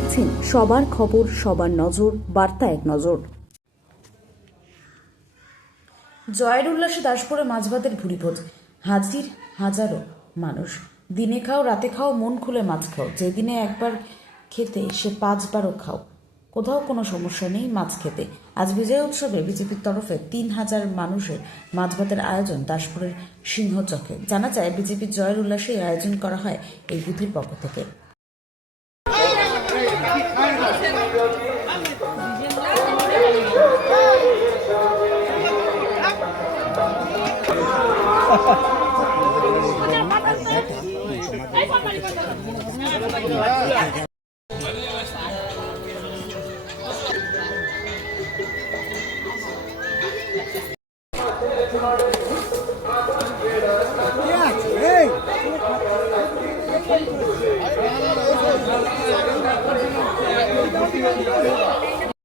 দেখছেন সবার খবর, সবার নজর, বার্তা এক নজর। জয়ের উল্লাসে দাসপুরে মাছ ভাতের ভুরিভোজ, হাজির হাজারো মানুষ। দিনে খাও, রাতে খাও, মন খুলে মাছ খাও। যেদিনে একবার খেতে সে 5 বারও খাও, কোথাও কোনো সমস্যা নেই মাছ খেতে। আজ বিজয় উৎসবে বিজেপির তরফে 3000 মানুষের মাছ ভাতের আয়োজন দাসপুরের সিংহচকে। জানা যায়, বিজেপির জয়ের উল্লাসে আয়োজন করা হয় এই বুথের পক্ষ থেকে।